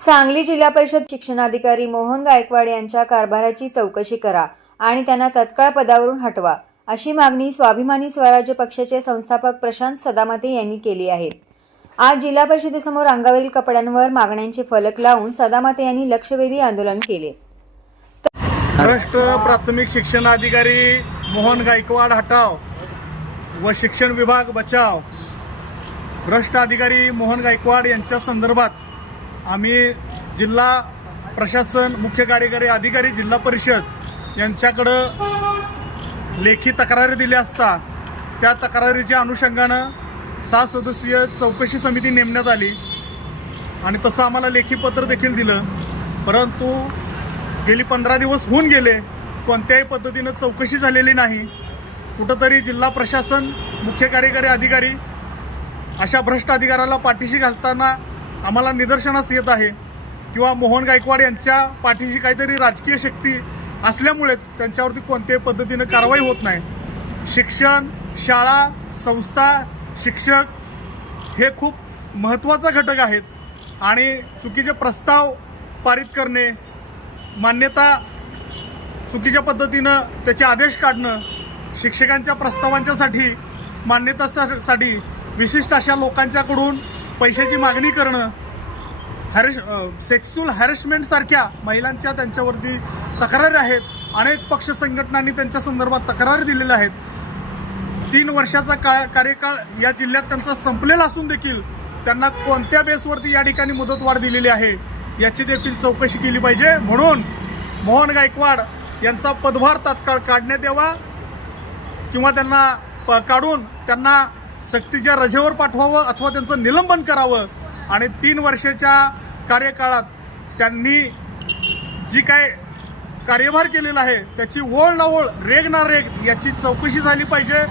सांगली जिल्हा परिषद शिक्षणाधिकारी मोहन गायकवाड यांच्या कारभाराची चौकशी करा आणि त्यांना तत्काळ पदावरून हटवा, अशी मागणी स्वाभिमानी स्वराज्य पक्षाचे संस्थापक प्रशांत सदामते यांनी केली आहे। आज जिल्हा परिषदेसमोर अंगावरील कपड्यांवर मागण्यांचे फलक लावून सदामते यांनी लक्षवेधी आंदोलन केले। भ्रष्ट प्राथमिक शिक्षणाधिकारी मोहन गायकवाड हटाव व शिक्षण विभाग बचाव। भ्रष्ट अधिकारी मोहन गायकवाड यांच्या संदर्भात आम्ही जिल्हा प्रशासन, मुख्य कार्यकारी अधिकारी, जिल्हा परिषद यांच्याकडं लेखी तक्रारी दिल्या असता त्या तक्रारीच्या अनुषंगानं 6 सदस्यीय चौकशी समिती नेमण्यात आली आणि तसं आम्हाला लेखी पत्र देखील दिलं। परंतु गेली 15 दिवस होऊन गेले, कोणत्याही पद्धतीनं चौकशी झालेली नाही। कुठंतरी जिल्हा प्रशासन, मुख्य कार्यकारी अधिकारी अशा भ्रष्ट अधिकाऱ्याला पाठीशी घालताना आम्हाला निदर्शनास येत आहे किंवा मोहन गायकवाड यांच्या पाठीशी काहीतरी राजकीय शक्ती असल्यामुळेच त्यांच्यावरती कोणत्याही पद्धतीनं कारवाई होत नाही। शिक्षण, शाळा, संस्था, शिक्षक हे खूप महत्त्वाचा घटक आहेत आणि चुकीचे प्रस्ताव पारित करणे, मान्यता चुकीच्या पद्धतीनं त्याचे आदेश काढणं, शिक्षकांच्या प्रस्तावांच्यासाठी मान्यतासाठी विशिष्ट अशा लोकांच्याकडून पैशाची मागणी करणं, सेक्सुअल हॅरेसमेंटसारख्या महिलांच्या त्यांच्यावरती तक्रारी आहेत। अनेक पक्ष संघटनांनी त्यांच्या संदर्भात तक्रारी दिलेल्या आहेत। 3 वर्षाचा कार्यकाळ या जिल्ह्यात त्यांचा संपलेला असून देखील त्यांना कोणत्या बेसवरती या ठिकाणी मुदतवाढ दिलेली आहे याची देखील चौकशी केली पाहिजे। म्हणून मोहन गायकवाड यांचा पदभार तात्काळ काढण्यात यावा किंवा त्यांना काढून त्यांना सक्तीच्या रजेवर पाठवावं अथवा त्यांचं निलंबन करावं आणि 3 वर्षाच्या कार्यकाळात त्यांनी जी काय कार्यभार केलेला आहे त्याची ओळ ना ओळ, रेग ना रेग याची चौकशी झाली पाहिजे।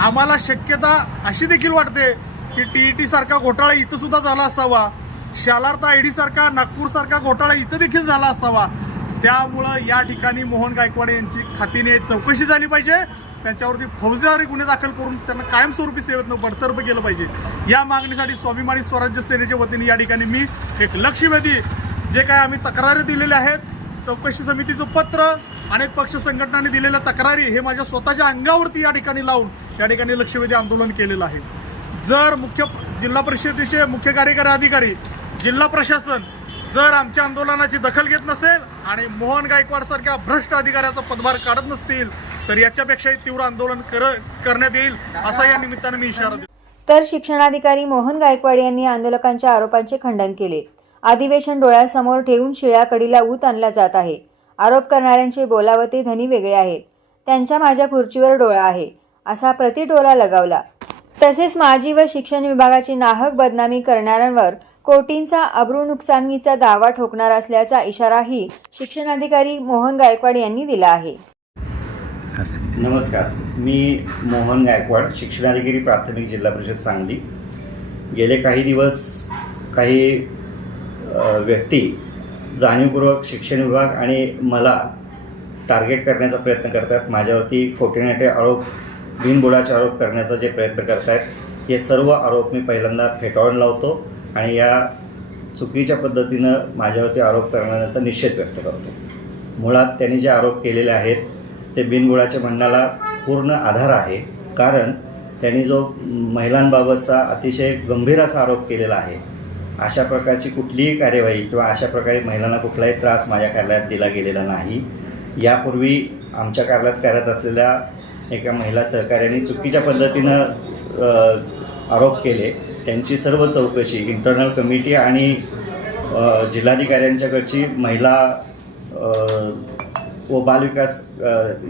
आम्हाला शक्यता अशी देखील वाटते की TET सारखा घोटाळा इथं सुद्धा झाला असावा, शालार्थ ID सारखा, नागपूरसारखा घोटाळा इथं देखील झाला असावा। त्यामुळं या ठिकाणी मोहन गायकवाड यांची खात्रीने चौकशी झाली पाहिजे, त्यांच्यावरती फौजदारी गुन्हे दाखल करून त्यांना कायमस्वरूपी सेवेतनं बडतर्फ केलं पाहिजे। या मागणीसाठी स्वाभिमानी स्वराज्य सेनेच्या वतीने या ठिकाणी मी एक लक्षवेधी, जे काय आम्ही तक्रारी दिलेल्या आहेत, चौकशी समितीचं पत्र, अनेक पक्ष संघटनांनी दिलेल्या तक्रारी हे माझ्या स्वतःच्या अंगावरती या ठिकाणी लावून या ठिकाणी लक्षवेधी आंदोलन केलेलं आहे। जर जिल्हा परिषदेचे मुख्य कार्यकारी अधिकारी, जिल्हा प्रशासन जर आमच्या आंदोलनाची दखल घेत नसेल आणि मोहन गायकवाड सारख्या भ्रष्ट अधिकाऱ्याचा पदभार काढत नसतील तर याच्यापेक्षाही तीव्र आंदोलन करण्यात येईल असा या निमित्ताने मी इशारा देतो। तर शिक्षणाधिकारी मोहन गायकवाड यांनी आंदोलकांच्या आरोपांचे खंडन केले। अधिवेशन डोळ्यासमोर ठेवून शिळ्या कडीला ऊत आणला जात आहे। आरोप करणाऱ्यांचे बोलावते धनी वेगळे आहेत, त्यांच्या माझ्या खुर्चीवर डोळा आहे असा प्रतिडोला लगावला। तसेच माजी व शिक्षण विभागाची नाहक बदनामी करणाऱ्यांवर कोटींचा अब्रू नुकसानीचा दावा ठोकणार असल्याचा इशाराही शिक्षणाधिकारी मोहन गायकवाड यांनी दिला आहे। नमस्कार, मी मोहन गायकवाड, शिक्षणाधिकारी प्राथमिक जिल्हा परिषद सांगली। गेले काही दिवस काही व्यक्ती जाणीवपूर्वक शिक्षण विभाग आणि मला टार्गेट करण्याचा प्रयत्न करतात। माझ्यावरती खोटेनाटे आरोप, बिनबुडाचे आरोप करण्याचा जे प्रयत्न करत आहेत, हे सर्व आरोप मी पहिल्यांदा फेटाळून लावतो आणि या चुकीच्या पद्धतीनं माझ्यावरती आरोप करण्याचा निषेध व्यक्त करतो। मुळात त्यांनी जे आरोप केलेले आहेत ते बिनबुडाचे म्हणण्याला पूर्ण आधार आहे, कारण त्यांनी जो महिलांबाबतचा अतिशय गंभीर असा आरोप केलेला आहे, अशा प्रकारची कुठलीही कार्यवाही किंवा अशा प्रकारे महिलांना कुठलाही त्रास माझ्या कार्यालयात दिला गेलेला नाही। यापूर्वी आमच्या कार्यालयात करत असलेल्या एका महिला सहकार्याने चुकीच्या पद्धतीनं आरोप केले, त्यांची सर्व चौकशी इंटरनल कमिटी आणि जिल्हाधिकाऱ्यांच्याकडची महिला व बालविकास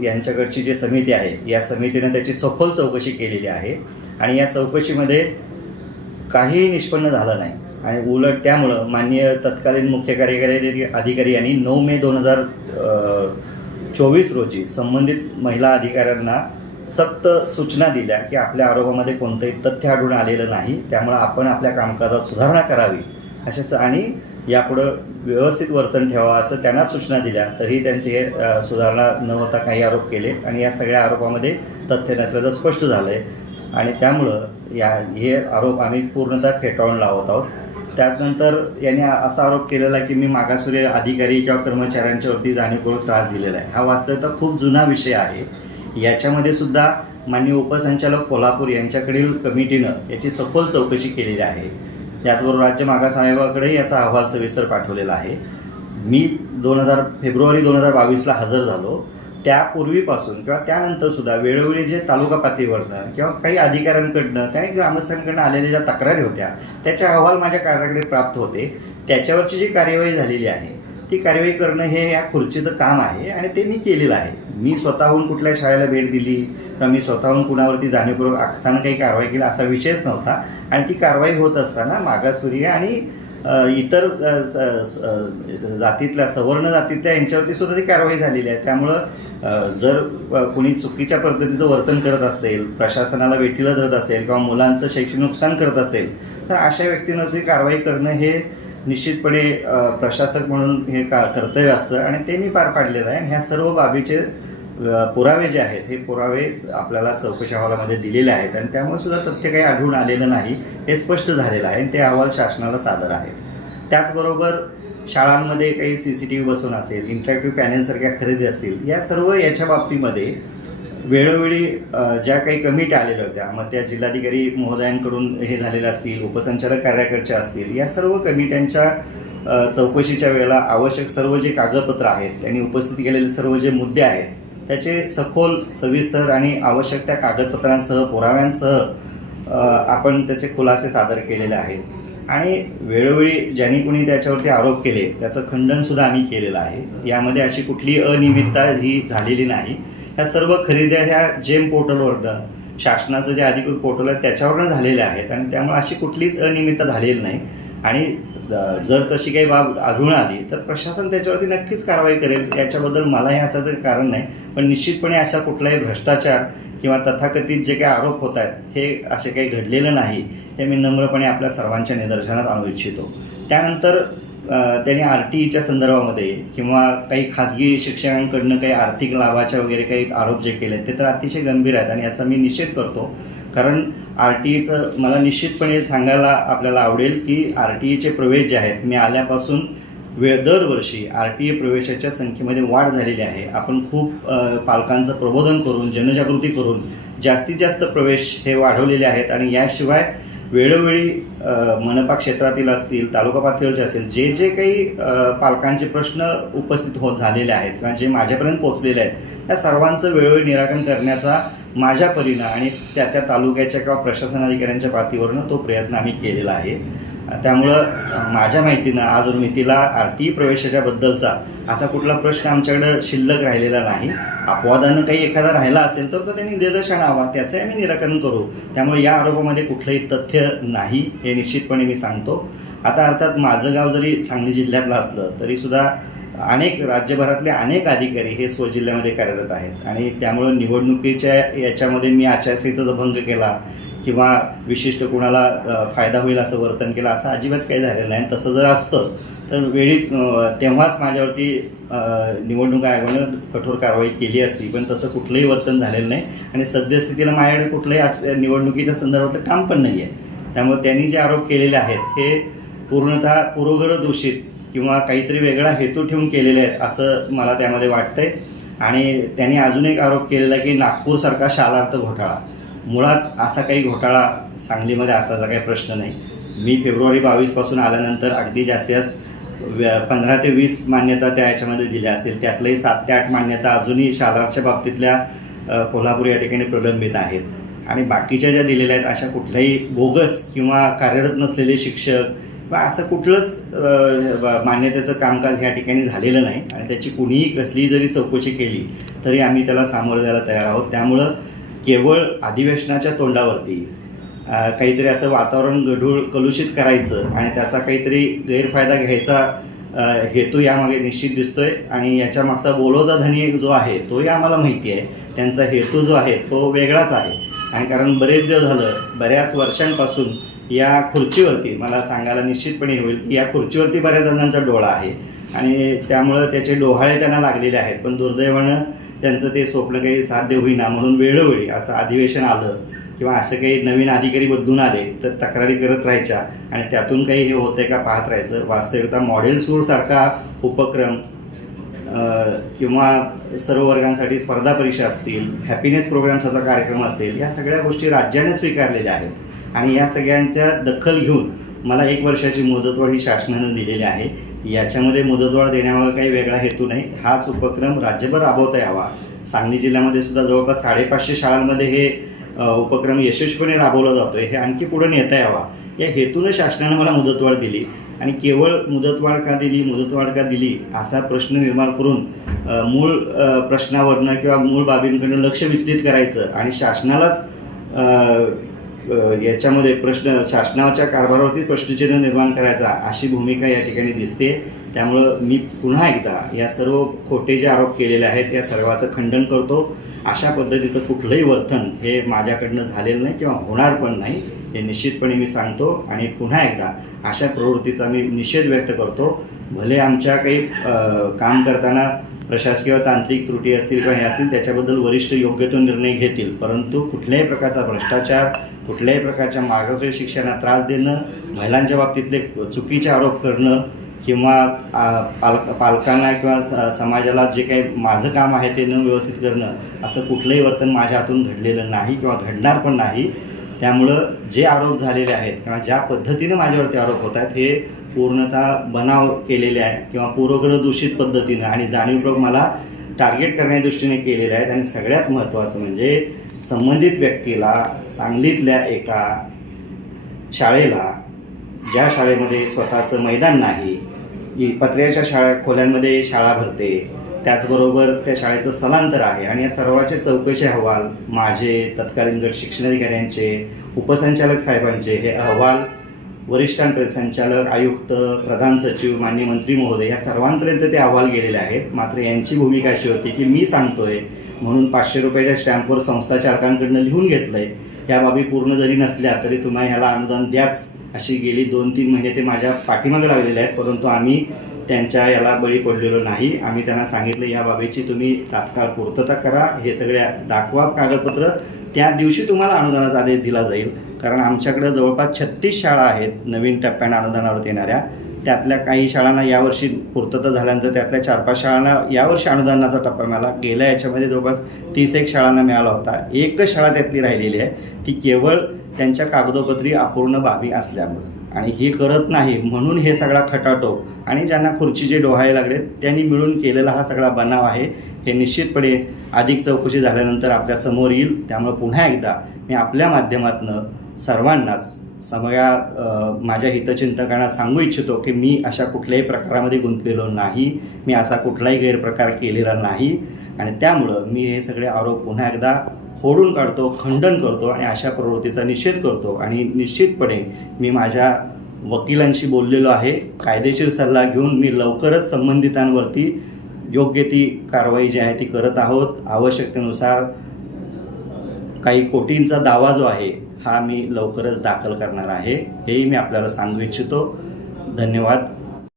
यांच्याकडची जी समिती आहे, या समितीने त्याची सखोल चौकशी केलेली आहे आणि या चौकशीमध्ये काहीही निष्पन्न झालं नाही आणि उलट त्यामुळं माननीय तत्कालीन मुख्य कार्यकारी अधिकारी यांनी 9 मे 2024 रोजी संबंधित महिला अधिकाऱ्यांना सक्त सूचना दिल्या की आपल्या आरोपामध्ये कोणतंही तथ्य आढळून आलेलं नाही, त्यामुळं आपण आपल्या कामकाजात सुधारणा करावी अशा आणि यापुढं व्यवस्थित वर्तन ठेवा असं त्यांना सूचना दिल्या। तरीही त्यांचे सुधारणा न होता काही आरोप केले आणि या सगळ्या आरोपामध्ये तथ्य नसल्याचं स्पष्ट झालं आहे आणि त्यामुळं हे आरोप आम्ही पूर्णतः फेटाळून लावत आहोत। त्यानंतर यांनी असा आरोप केलेला की मी मागासवर्गीय अधिकारी किंवा कर्मचाऱ्यांच्यावरती जाणीवपूर्वक त्रास दिलेला आहे. हा वास्तवता खूप जुना विषय आहे. याच्यामध्ये सुद्धा माननीय उपसंचालक कोल्हापूर यांच्याकडील कमिटीनं याची सखोल चौकशी केलेली आहे. याचबरोबर राज्य मागास आयोगाकडे याचा अहवाल सविस्तर पाठवलेला आहे. मी फेब्रुवारी 2022ला हजर झालो. त्यापूर्वीपासून किंवा त्यानंतर सुद्धा वेळोवेळी जे तालुका पातळीवरनं किंवा काही अधिकाऱ्यांकडनं काही ग्रामस्थांकडनं आलेल्या ज्या तक्रारी होत्या त्याचे अहवाल माझ्या कार्यालयाकडे प्राप्त होते. त्याच्यावरची जी कार्यवाही झालेली आहे ती कार्यवाही करणं हे या खुर्चीचं काम आहे आणि ते मी केलेलं आहे. मी स्वतःहून कुठल्या शाळेला भेट दिली किंवा मी स्वतःहून कुणावरती जाणीवपूर्वक अकसानं काही कारवाई केली असा विषयच नव्हता. आणि ती कारवाई होत असताना मागासवर्गीय आणि इतर जातीतल्या सवर्ण जातीतल्या यांच्यावरती सुद्धा ती कारवाई झालेली आहे. त्यामुळं जर कोणी चुकीच्या पद्धतीचं वर्तन करत असेल, प्रशासनाला वेठीला धरत असेल किंवा मुलांचं शैक्षणिक नुकसान करत असेल तर अशा व्यक्तींवरती कारवाई करणं हे निश्चितपणे प्रशासक म्हणून हे कर्तव्य असतं आणि ते मी पार पाडलेलं आहे. आणि ह्या सर्व बाबीचे पुरावे जे आहेत हे पुरावे आपल्याला चौकशी अहवालामध्ये दिलेले आहेत आणि त्यामुळे सुद्धा तथ्य काही आढळून आलेलं नाही हे स्पष्ट झालेलं आहे आणि ते अहवाल शासनाला सादर आहेत. त्याचबरोबर शाळांमध्ये काही CCTV बसवून असेल, इंटरॅक्टिव्ह पॅनेलसारख्या खरेदी असतील, या सर्व याच्या बाबतीमध्ये वेळोवेळी ज्या काही कमिट्या आलेल्या होत्या मग त्या जिल्हाधिकारी महोदयांकडून हे झालेल्या असतील, उपसंचालक कार्याकडच्या असतील, या सर्व कमिट्यांच्या चौकशीच्या वेळेला आवश्यक सर्व जे कागदपत्र आहेत त्यांनी उपस्थित केलेले सर्व जे मुद्दे आहेत त्याचे सखोल, सविस्तर आणि आवश्यक त्या कागदपत्रांसह, पुराव्यांसह आपण त्याचे खुलासे सादर केलेले आहेत. आणि वेळोवेळी ज्यांनी कोणी त्याच्यावरती आरोप केले त्याचं खंडनसुद्धा आम्ही केलेलं आहे. यामध्ये अशी कुठली अनियमितता ही झालेली नाही. ह्या सर्व खरेद्या ह्या जेम पोर्टलवरनं, शासनाचं जे अधिकृत पोर्टल आहे त्याच्यावरनं झालेल्या आहेत आणि त्यामुळे अशी कुठलीच अनियमितता झालेली नाही. आणि जर तशी काही बाब आढळून आली तर प्रशासन त्याच्यावरती नक्कीच कारवाई करेल. याच्याबद्दल मलाही असाचं कारण नाही, पण निश्चितपणे अशा कुठलाही भ्रष्टाचार किंवा तथाकथित जे काही आरोप होत आहेत हे असे काही घडलेलं नाही हे मी नम्रपणे आपल्या सर्वांच्या निदर्शनात आणू इच्छितो. त्यानंतर त्यांनी RTEच्या संदर्भामध्ये किंवा काही खाजगी शिक्षकांकडनं काही आर्थिक लाभाच्या वगैरे काही आरोप जे केले ते तर अतिशय गंभीर आहेत आणि याचा मी निषेध करतो. कारण RTEचं मला निश्चितपणे सांगायला आपल्याला आवडेल की RTEचे प्रवेश जे आहेत, मी आल्यापासून दरवर्षी RTE प्रवेशाच्या संख्येमध्ये वाढ झालेली आहे. आपण खूप पालकांचं प्रबोधन करून, जनजागृती करून जास्तीत जास्त प्रवेश हे वाढवलेले आहेत. आणि याशिवाय वेळोवेळी मनपा क्षेत्रातील असतील, तालुका पातळीवरचे असेल, जे जे काही पालकांचे प्रश्न उपस्थित होत झालेले आहेत किंवा जे माझ्यापर्यंत पोहोचलेले आहेत त्या सर्वांचं वेळोवेळी निराकरण करण्याचा माझ्या परीनं आणि त्या त्या तालुक्याच्या किंवा प्रशासन अधिकाऱ्यांच्या पातळीवरनं तो प्रयत्न आम्ही केलेला आहे. त्यामुळं माझ्या माहितीनं आज मितीला RTE प्रवेशाच्या बद्दलचा असा कुठला प्रश्न आमच्याकडं शिल्लक राहिलेला नाही. अपवादानं काही एखादा राहिला असेल तर तो त्यांनी निदर्शन आवा, त्याचं आम्ही निराकरण करू. त्यामुळे या आरोपामध्ये कुठलंही तथ्य नाही हे निश्चितपणे मी सांगतो. आता अर्थात माझं गाव जरी सांगली जिल्ह्यातलं असलं तरीसुद्धा राज्यभरातले अनेक अधिकारी हे स्वजिल्ह्यामध्ये कार्यरत आहेत आणि त्यामुळं निवडणुकीच्या याच्यामध्ये मी आचारसंहितेचा भंग केला किंवा विशिष्ट कोणाला फायदा होईल असं वर्तन केलं असं अजिबात काही झालेलं नाही. तसं जर असतं तर तेव्हाच माझ्यावरती निवडणूक आयोगानं कठोर कारवाई केली असती, पण तसं कुठलंही वर्तन झालेलं नाही आणि सद्यस्थितीला माझ्याकडे कुठलंही निवडणुकीच्या संदर्भातलं काम पण नाही आहे. त्यामुळे त्यांनी जे आरोप केलेले आहेत हे पूर्णतः पूर्वग्रह दूषित किंवा काहीतरी वेगळा हेतू ठेवून केलेले आहेत असं मला त्यामध्ये वाटतंय. आणि त्यांनी अजून एक आरोप केलेला की नागपूरसारखा शालार्थ घोटाळा. मुळात असा काही घोटाळा सांगलीमध्ये असाचा काही प्रश्न नाही. मी फेब्रुवारी 22पासून आल्यानंतर अगदी जास्तीत जास्त 15 ते 20 मान्यता त्या याच्यामध्ये दिल्या असतील. त्यातलंही 7 ते 8 मान्यता अजूनही शालार्थच्या बाबतीतल्या कोल्हापूर या ठिकाणी प्रलंबित आहेत. आणि बाकीच्या ज्या दिलेल्या आहेत अशा कुठल्याही बोगस किंवा कार्यरत नसलेले शिक्षक किंवा असं कुठलंच मान्यतेचं कामकाज ह्या ठिकाणी झालेलं नाही आणि त्याची कुणीही कसलीही जरी चौकशी केली तरी आम्ही त्याला सामोरं जायला तयार आहोत. त्यामुळं केवळ अधिवेशनाच्या तोंडावरती काहीतरी असं वातावरण कलुषित करायचं आणि त्याचा काहीतरी गैरफायदा घ्यायचा हेतू यामागे निश्चित दिसतोय. आणि याच्या मागचा बोलवता धनी जो आहे तोही आम्हाला माहिती आहे. त्यांचा हेतू जो आहे तो वेगळाच आहे. आणि कारण बरेच दिवस झालं, बऱ्याच वर्षांपासून या खुर्चीवरती मला सांगायला निश्चितपणे होईल की या खुर्चीवरती बऱ्याच जणांचा डोळा आहे आणि त्यामुळं त्याचे डोहाळे त्यांना लागलेले आहेत. पण दुर्दैवानं त्यांचं ते स्वप्न काही साध्य होईना म्हणून वेळोवेळी असं अधिवेशन आलं किंवा असं काही नवीन अधिकारी बदलून आले तर तक्रारी करत राहायच्या आणि त्यातून काही हे होतंय का पाहत राहायचं. वास्तविकता मॉडेल सूरसारखा उपक्रम किंवा सर्व वर्गांसाठी स्पर्धा परीक्षा असतील, हॅपीनेस प्रोग्रामसारखा कार्यक्रम असेल, या सगळ्या गोष्टी राज्याने स्वीकारलेल्या आहेत आणि या सगळ्यांच्या दखल घेऊन मला 1 वर्षाची मुदतवाढ ही शासनानं दिलेली आहे. याच्यामध्ये मुदतवाढ देण्यामागे काही वेगळा हेतू नाही. हाच उपक्रम राज्यभर राबवता यावा. सांगली जिल्ह्यामध्ये सुद्धा जवळपास 550 शाळांमध्ये हे उपक्रम यशस्वीपणे राबवला जातो आहे. हे आणखी पुढे नेता यावा या हेतूनं शासनानं मला मुदतवाढ दिली. आणि केवळ मुदतवाढ का दिली असा प्रश्न निर्माण करून मूळ प्रश्नावरनं किंवा मूळ बाबींकडनं लक्ष विचलित करायचं आणि शासनालाच याच्यामध्ये शासनाच्या कारभारावरती प्रश्नचिन्ह निर्माण करायचा अशी भूमिका या ठिकाणी दिसते. त्यामुळं मी पुन्हा एकदा या सर्व खोटे जे आरोप केलेले आहेत या सर्वाचं खंडन करतो. अशा पद्धतीचं कुठलंही वर्तन हे माझ्याकडनं झालेलं नाही किंवा होणार पण नाही हे निश्चितपणे मी सांगतो. आणि पुन्हा एकदा अशा प्रवृत्तीचा मी निषेध व्यक्त करतो. भले आमच्या काही काम करताना प्रशासकीय तांत्रिक त्रुटी असतील किंवा हे असतील त्याच्याबद्दल वरिष्ठ योग्य तो निर्णय घेतील, परंतु कुठल्याही प्रकारचा भ्रष्टाचार, कुठल्याही प्रकारच्या मागासवर्गीय शिक्षणाला त्रास देणं, महिलांच्या बाबतीतले चुकीचे आरोप करणं किंवा पालकांना किंवा समाजाला जे काही माझं काम आहे ते न व्यवस्थित करणं असं कुठलंही वर्तन माझ्या हातून घडलेलं नाही किंवा घडणार पण नाही. त्यामुळं जे आरोप झालेले आहेत किंवा ज्या पद्धतीनं माझ्यावरती आरोप होत आहेत हे पूर्णतः बनाव केलेले आहेत किंवा पूर्वग्रह दूषित पद्धतीनं आणि जाणीवपूर्वक मला टार्गेट करण्याच्या दृष्टीने केलेले आहेत. आणि सगळ्यात महत्त्वाचं म्हणजे संबंधित व्यक्तीला सांगलीतल्या एका शाळेला, ज्या शाळेमध्ये स्वतःचं मैदान नाही, पत्र्याच्या खोल्यांमध्ये शाळा भरते, त्याचबरोबर त्या शाळेचं स्थलांतर आहे आणि या सर्वाचे चौकशी अहवाल माझे, तत्कालीन गट शिक्षणाधिकाऱ्यांचे, उपसंचालक साहेबांचे हे अहवाल वरिष्ठांपर्यंत, संचालक, आयुक्त, प्रधान सचिव, माननीय मंत्री महोदय या सर्वांपर्यंत ते अहवाल गेलेले आहेत. मात्र यांची भूमिका अशी होती की मी सांगतोय म्हणून 500 रुपयाच्या स्टॅम्पवर संस्था चालकांकडनं लिहून घेतलंय. या बाबी पूर्ण जरी नसल्या तरी तुम्हाला ह्याला अनुदान द्याच अशी गेली 2-3 महिने ते माझ्या पाठीमागे लागलेले आहेत. परंतु आम्ही त्यांच्या याला बळी पडलेलो नाही. आम्ही त्यांना सांगितलं या बाबीची तुम्ही तात्काळ पूर्तता करा, हे सगळ्या दाखवा कागदपत्र, त्या दिवशी तुम्हाला अनुदानाचा आदेश दिला जाईल. कारण आमच्याकडे जवळपास 36 शाळा आहेत नवीन टप्प्यानं अनुदानावर येणाऱ्या. त्यातल्या काही शाळांना यावर्षी पूर्तता झाल्यानंतर त्यातल्या 4-5 शाळांना यावर्षी अनुदानाचा टप्पा मिळाला. गेल्या याच्यामध्ये जवळपास 31 शाळांना मिळाला होता. एकच शाळा त्यातली राहिलेली आहे, ती केवळ त्यांच्या कागदोपत्री अपूर्ण बाबी असल्यामुळे. आणि हे करत नाही म्हणून हे सगळा खटाटोप आणि ज्यांना खुर्चीचे डोहाळे लागलेत त्यांनी मिळून केलेला हा सगळा बनाव आहे. हे निश्चितपणे अधिक चौकशी झाल्यानंतर आपल्या समोर येईल. त्यामुळे पुन्हा एकदा मी आपल्या माध्यमातून सर्वांनाच सगळ्या माझ्या हितचिंतकांना सांगू इच्छितो की मी अशा कुठल्याही प्रकारामध्ये गुंतलेलो नाही, मी असा कुठलाही गैरप्रकार केलेला नाही. आणि त्यामुळं मी हे सगळे आरोप पुन्हा एकदा फोडून काढतो, खंडन करतो आणि अशा प्रवृत्तीचा निषेध करतो. आणि निश्चितपणे मी माझ्या वकिलांशी बोललेलो आहे. कायदेशीर सल्ला घेऊन मी लवकरच संबंधितांवरती योग्य ती कारवाई जी आहे ती करत आहोत. आवश्यकतेनुसार काही कोटींचा दावा जो आहे हा मी लवकरच दाखल करणार आहे, हेही मी आपल्याला सांगू इच्छितो. धन्यवाद.